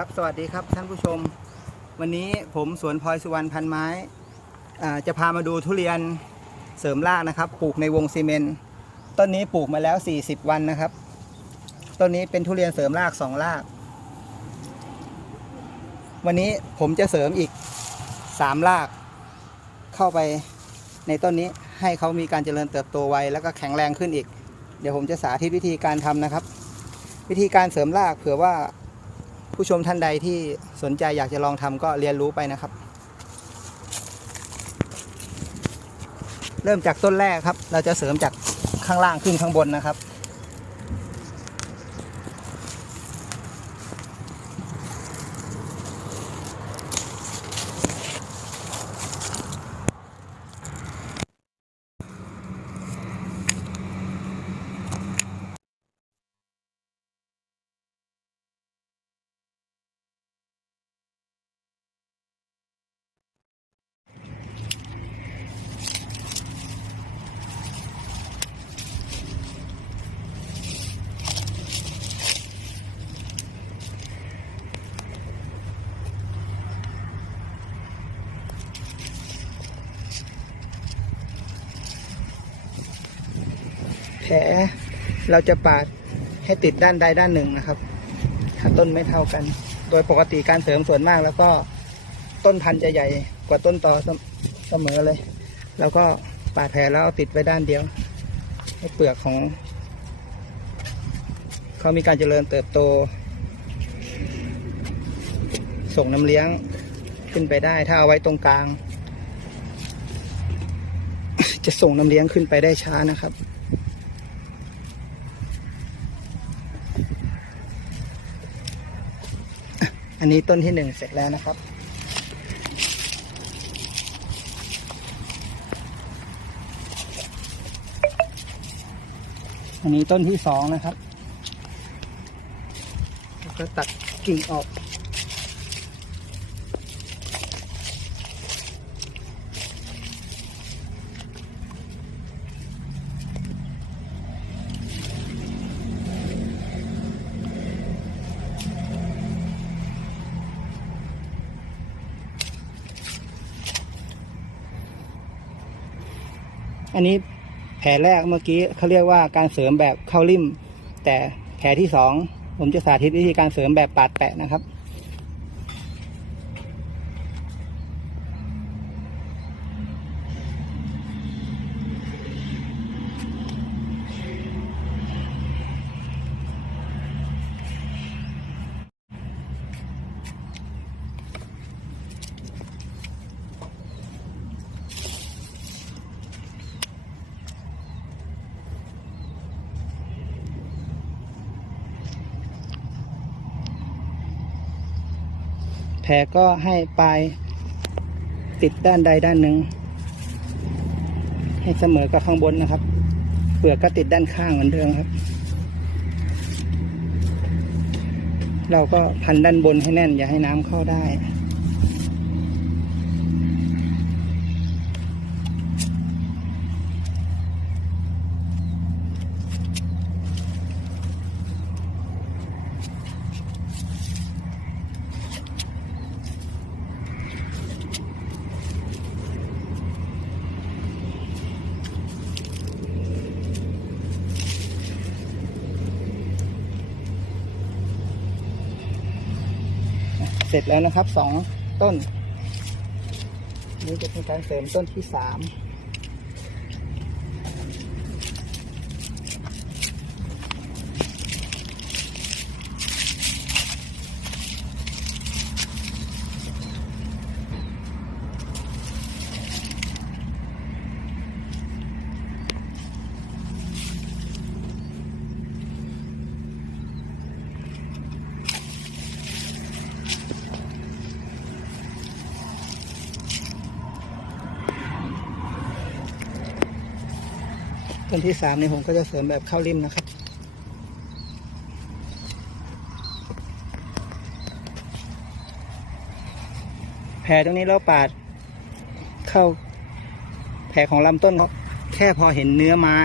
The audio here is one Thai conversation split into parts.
ครับสวัสดีครับท่านผู้ชม วันนี้ผมสวนพลอยสุวรรณพันไม้จะพามาดูทุเรียนเสริมรากนะครับปลูกในวงซีเมนต์ต้นนี้ปลูกมาแล้ว 40 วันนะครับต้นนี้เป็นทุเรียนเสริมรากสองราก วันนี้ผมจะเสริมอีก 3 ราก เข้าไปในต้นนี้ให้เขามีการเจริญเติบโตไวแล้วก็แข็งแรงขึ้นอีก เดี๋ยวผมจะสาธิตวิธีการทำนะครับ วิธีการเสริมรากเผื่อว่า ผู้ชมท่านใดที่สนใจอยากจะลองทำก็เรียนรู้ไปนะครับ เริ่มจากต้นแรกครับ เราจะเสริมจากข้างล่างขึ้นข้างบนนะครับ ผลเราจะปาดให้ติดด้านใดด้านหนึ่งนะครับถ้าต้นไม่เท่ากัน โดยปกติการเสริมส่วนมากแล้วก็ต้นพันธุ์จะใหญ่กว่าต้นต่อเสมเสมอเลย แล้วก็ปาดแผลแล้วเอาติดไว้ด้านเดียว ให้เปลือกของ เขามีการเจริญเติบโต ส่งน้ำเลี้ยงขึ้นไปได้ ถ้าเอาไว้ตรงกลาง จะส่งน้ำเลี้ยงขึ้นไปได้ช้านะครับ อันนี้ต้นที่หนึ่งเสร็จแล้วนะครับ อันนี้ต้นที่สองนะครับ แล้วก็ตัดกิ่งออก อันนี้แผลแรกเมื่อกี้เขาเรียกว่าการเสริมแบบเข้าริม แต่แผลที่สองผมจะสาธิตวิธีการเสริมแบบปาดแปะนะครับ ผลก็ให้ปลายติดด้านใดด้านหนึ่ง ให้เสมอกับข้างบนนะครับ เปลือกก็ติดด้านข้างเหมือนเดิมครับ เราก็พันด้านบนให้แน่น อย่าให้น้ำเข้าได้ เสร็จแล้วนะครับสองต้น นี้จะเป็นการเสริมต้นที่สาม ต้นที่สามนี่ผมก็จะเสริมแบบเข้าริมนะครับ แผลตรงนี้เราปาด เข้า แผลของลำต้นแค่พอเห็นเนื้อไม้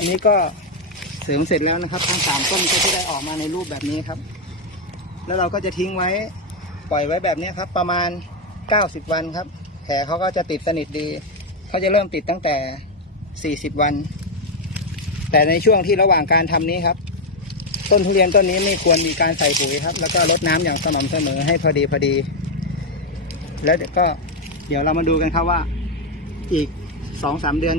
อันนี้ก็เสริมเสร็จแล้วนะครับ ทั้งสามต้นก็จะได้ออกมาในรูปแบบนี้ครับ แล้วเราก็จะทิ้งไว้ปล่อยไว้แบบนี้ครับ ประมาณ 90 วันครับ แผลเขาก็จะติดสนิทดีเขาจะเริ่มติดตั้งแต่ 40 วัน แต่ในช่วงที่ระหว่างการทำนี้ครับ ต้นทุเรียนต้นนี้ไม่ควรมีการใส่ปุ๋ยครับ แล้วก็รดน้ำอย่างสม่ำเสมอให้พอดีพอดี แล้วเดี๋ยวก็เดี๋ยวเรามาดูกันครับว่าอีกสองสามเดือน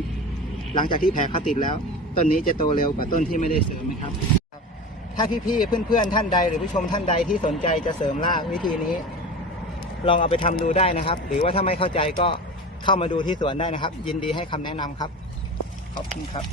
หลังจากที่แผลเขาติดแล้ว ต้นนี้จะโตเร็วกว่าต้นที่ไม่ได้เสริมไหมครับ ถ้าพี่ๆเพื่อนๆท่านใดหรือผู้ชมท่านใดที่สนใจจะเสริมรากวิธีนี้ ลองเอาไปทำดูได้นะครับ หรือว่าถ้าไม่เข้าใจก็เข้ามาดูที่สวนได้นะครับ ยินดีให้คำแนะนำครับ ขอบคุณครับ